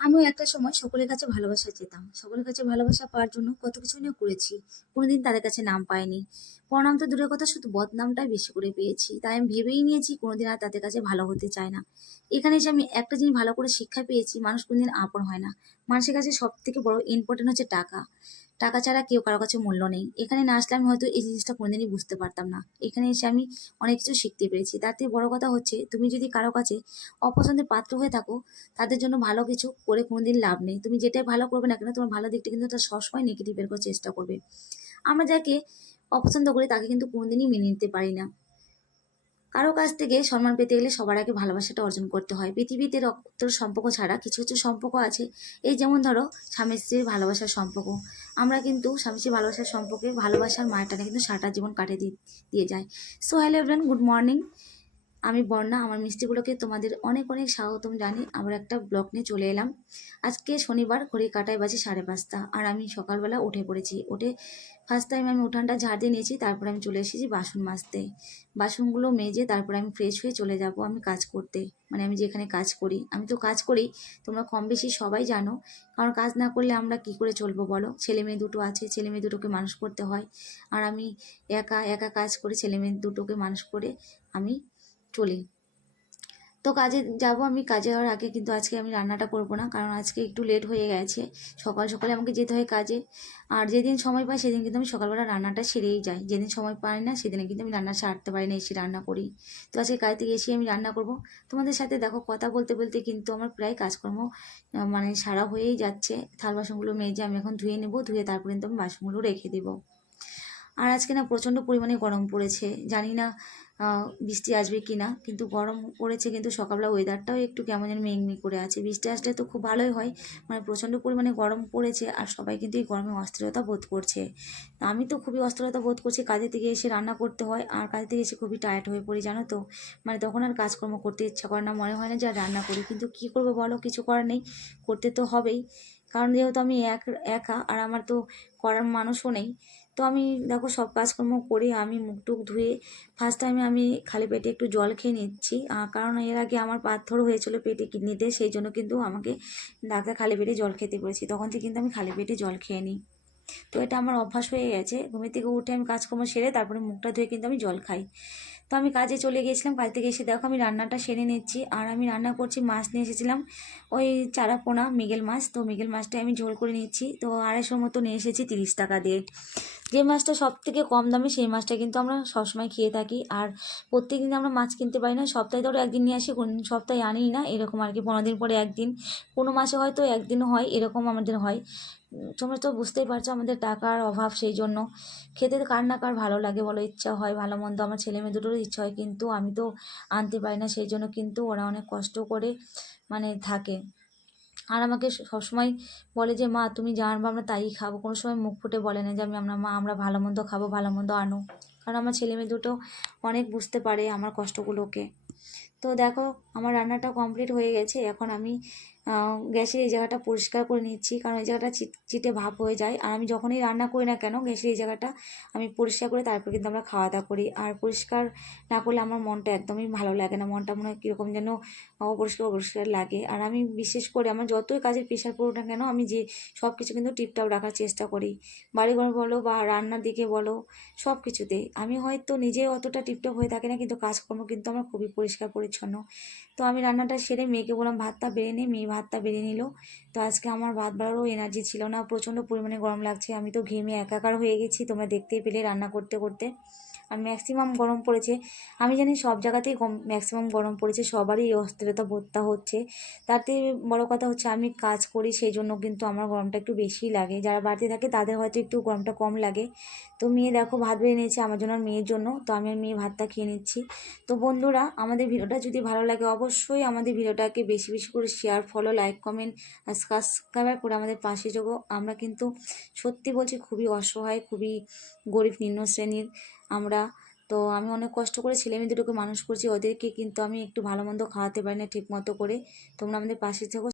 আমিও একটা সময় সকলের কাছে ভালোবাসা চেতাম। সকলের কাছে ভালোবাসা পাওয়ার জন্য কত কিছু না করেছি। কোনোদিন তাদের কাছে নাম পাইনি। প্রণাম তো দূরের কথা, শুধু বদনামটাই বেশি করে পেয়েছি। তাই আমি ভেবেই নিয়েছি কোনোদিন আর তাদের কাছে ভালো হতে চাই না। এখানে এসে আমি একটা জিনিস ভালো করে শিক্ষা পেয়েছি, মানুষ কোনদিন আপন হয় না। মানুষের কাছে সবথেকে বড় ইম্পোর্টেন্ট হচ্ছে টাকা। টাকা ছাড়া কেউ কারো কাছে মূল্য নেই। এখানে না আসলে আমি হয়তো এই জিনিসটা কোনোদিনই বুঝতে পারতাম না। এখানে এসে আমি অনেক কিছু শিখতে পেরেছি। তার থেকে বড় কথা হচ্ছে, তুমি যদি কারো কাছে অপছন্দের পাত্র হয়ে থাকো, তাদের জন্য ভালো কিছু করে কোনোদিন লাভ নেই। তুমি যেটাই ভালো করবে না কেন, তোমার ভালো দিকটা কিন্তু তারা সবসময় নেগেটিভ বের করার চেষ্টা করবে। আমরা যাকে অপছন্দ করি তাকে কিন্তু কোনোদিনই মেনে নিতে পারি না। কারো কাছ থেকে সম্মান পেতে গেলে সবার আগে ভালোবাসাটা অর্জন করতে হয়। পৃথিবীতে রক্তের সম্পর্ক ছাড়া কিছু কিছু সম্পর্ক আছে। এই যেমন ধরো স্বামী স্ত্রীর ভালোবাসার সম্পর্ক। আমরা কিন্তু স্বামী স্ত্রীর ভালোবাসার সম্পর্কে ভালোবাসার মায়াটাকে কিন্তু সারাটা জীবন কাটিয়ে দিয়ে যায়। So hello everyone, good morning. আমি বর্ণা, আমার মিষ্টিগুলোকে তোমাদের অনেক অনেক স্বাগতম জানি। আবার একটা ব্লগ নিয়ে চলে এলাম। আজকে শনিবার, ঘড়ি কাটায় বাজে 5:30, আর আমি সকালবেলা উঠে পড়েছি। উঠে ফার্স্ট টাইম আমি উঠানটা ঝাড় দিয়ে নিয়েছি, তারপরে আমি চলে এসেছি বাসন মাজতে। বাসনগুলো মেজে তারপরে আমি ফ্রেশ হয়ে চলে যাব আমি কাজ করতে। মানে আমি যেখানে কাজ করি, আমি তো কাজ করি, তোমরা কম বেশি সবাই জানো। কারণ কাজ না করলে আমরা কি করে চলবো বলো? ছেলে মেয়ে দুটো আছে, ছেলে মেয়ে দুটোকে মানুষ করতে হয়। আর আমি একা একা কাজ করে ছেলে মেয়ে দুটোকে মানুষ করে আমি চলি। তো কাজে যাব, আমি কাজে যাওয়ার আগে কিন্তু আজকে আমি রান্নাটা করব না, কারণ আজকে একটু লেট হয়ে গেছে। সকাল সকালে আমাকে যেতে হয় কাজে। আর যেদিন সময় পাই সেদিন কিন্তু আমি সকালবেলা রান্নাটা সেরেই যাই। যেদিন সময় পাই না সেদিনে কিন্তু আমি রান্না সারতে পারি না, এসে রান্না করি। তো আজকে কাজ থেকে এসে আমি রান্না করব। তোমাদের সাথে দেখো কথা বলতে বলতে কিন্তু আমার প্রায় কাজকর্ম মানে সারা হয়েই যাচ্ছে। থাল বাসনগুলো মেজে আমি এখন ধুয়ে নেব, ধুয়ে তারপরে কিন্তু আমি বাসনগুলো রেখে দেবো। আর আজকে না প্রচণ্ড পরিমাণে গরম পড়েছে, জানি না বৃষ্টি আসবে কি না, কিন্তু গরম পড়েছে। কিন্তু সকালবেলা ওয়েদারটাও একটু কেমন যেন মেঘমেঘ করে আছে। বৃষ্টি আসলে তো খুব ভালোই হয়। মানে প্রচণ্ড পরিমাণে গরম পড়েছে, আর সবাই কিন্তু এই গরমে অস্থিরতা বোধ করছে। তা আমি তো খুবই অস্থিরতা বোধ করছি। কাজের থেকে এসে রান্না করতে হয়, আর কাজের থেকে এসে খুবই টায়ার্ড হয়ে পড়ি, জানো তো। মানে তখন আর কাজকর্ম করতে ইচ্ছা করে না, মনে হয় না যে আর রান্না করি। কিন্তু কী করবো বলো, কিছু করার নেই, করতে তো হবেই। কারণ যেহেতু আমি একা, আর আমার তো করার মানুষও নেই। তো আমি দেখো সব কাজকর্ম করি, আমি মুখ টুক ধুয়ে ফার্স্ট টাইমে আমি খালি পেটে একটু জল খেয়ে নিচ্ছি। কারণ এর আগে আমার পাথর হয়েছিল পেটে, কিডনিতে, সেই জন্য কিন্তু আমাকে ডাক্তার খালি পেটে জল খেতে বলেছি। তখন থেকে কিন্তু আমি খালি পেটে জল খেয়ে নিই। তো এটা আমার অভ্যাস হয়ে গেছে। ঘুমের থেকে উঠে আমি কাজকর্ম সেরে তারপরে মুখটা ধুয়ে কিন্তু আমি জল খাই। তো আমি কাজে চলে গিয়েছিলাম, কাজ থেকে এসে দেখো আমি রান্নাটা সেরে নিচ্ছি। আর আমি রান্না করছি, মাছ নিয়ে এসেছিলাম ওই চারাপোনা মৃগেল মাছ। তো মৃগেল মাছটা আমি ঝোল করে নিচ্ছি। তো 250 মতো নিয়ে এসেছি 30 টাকা দিয়ে। যে মাছটা সব থেকে কম দামে সেই মাছটা কিন্তু আমরা সবসময় খেয়ে থাকি। আর প্রত্যেক দিন আমরা মাছ কিনতে পারি না, সপ্তাহে ধরো একদিন নিয়ে আসি, কোন সপ্তাহে আনিই না, এরকম আর কি। 15 দিন পরে একদিন, কোনো মাসে হয়তো একদিনও হয়, এরকম আমাদের হয়। তোমরা তো বুঝতেই পারছো আমাদের টাকার অভাব, সেই জন্য। খেতে তো কার না কার ভালো লাগে বলো, ইচ্ছা হয় ভালো মন্দ, আমার ছেলে মেয়ে দুটোরও ইচ্ছা হয়, কিন্তু আমি তো আনতে পারি না। সেই জন্য কিন্তু ওরা অনেক কষ্ট করে মানে থাকে। আর আমাকে সবসময় বলে যে মা তুমি যা আনবা আমরা তাই খাবো। কোনো সময় মুখ ফুটে বলে না যে আমরা ভালো মন্দ খাবো, ভালো মন্দ আনো। কারণ আমার ছেলে মেয়ে দুটো অনেক বুঝতে পারে আমার কষ্টগুলোকে। তো দেখো আমার রান্নাটা কমপ্লিট হয়ে গেছে। এখন আমি গ্যাসের এই জায়গাটা পরিষ্কার করে নিচ্ছি, কারণ এই জায়গাটা চিটে ভাব হয়ে যায়। আর আমি যখনই রান্না করি না কেন, গ্যাসের এই জায়গাটা আমি পরিষ্কার করে তারপর কিন্তু আমরা খাওয়া দাওয়া করি। আর পরিষ্কার না করলে আমার মনটা একদমই ভালো লাগে না, মনটা মনে হয় কীরকম যেন অপরিষ্কার অপরিষ্কার লাগে। আর আমি বিশেষ করে আমার যতই কাজের প্রেশার পড়ুক না কেন, আমি যে সব কিছু কিন্তু টিপটপ রাখার চেষ্টা করি। বাড়িঘর বলো বা রান্নার দিকে বলো, সব কিছুতেই। আমি হয়তো নিজে অতটা টিপটপ হয়ে থাকে না, কিন্তু কাজকর্ম কিন্তু আমার খুবই পরিষ্কার পরিচ্ছন্ন। তো আমি রান্নাটা সেরে মেয়েকে বললাম ভাতটা বেড়ে নে, মেয়ে ভাতটা বেড়ে নিল। তো আজকে আমার ভাত বাড়ারও এনার্জি ছিল না, প্রচণ্ড পরিমাণে গরম লাগছে। আমি তো ঘেমে একাকার হয়ে গেছি, তোমরা দেখতেই পেলে রান্না করতে করতে। আর ম্যাক্সিমাম গরম পড়েছে। আমি জানি সব জায়গাতেই ম্যাক্সিমাম গরম পড়েছে, সবারই এই অস্থিরতা বোধটা হচ্ছে। তাতে বড় কথা হচ্ছে আমি কাজ করি, সেই জন্য কিন্তু আমার গরমটা একটু বেশিই লাগে। যারা বাড়িতে থাকে তাদের হয়তো একটু গরমটা কম লাগে। তো মেয়ে দেখো ভাত বেড়ে নিয়েছে আমার জন্য আর মেয়ের জন্য। তো আমি আর মেয়ে ভাতটা খেয়ে নিচ্ছি। তো বন্ধুরা, আমাদের ভিডিওটা যদি ভালো লাগে অবশ্যই আমাদের ভিডিওটাকে বেশি বেশি করে শেয়ার, ফলো, লাইক, কমেন্ট আর সাবস্ক্রাইব করে আমাদের পাশে যোগো। আমরা কিন্তু সত্যি বলছি খুবই অসহায়, খুবই গরিব নিম্ন শ্রেণীর আমরা। তো আমি অনেক কষ্ট করে ছেলে মেয়ে দুটোকে মানুষ করছি, ওদেরকে কিন্তু আমি একটু ভালো মন্দ খাওয়াতে পারি না ঠিক মতো করে। তোমরা আমাদের পাশে থেকো।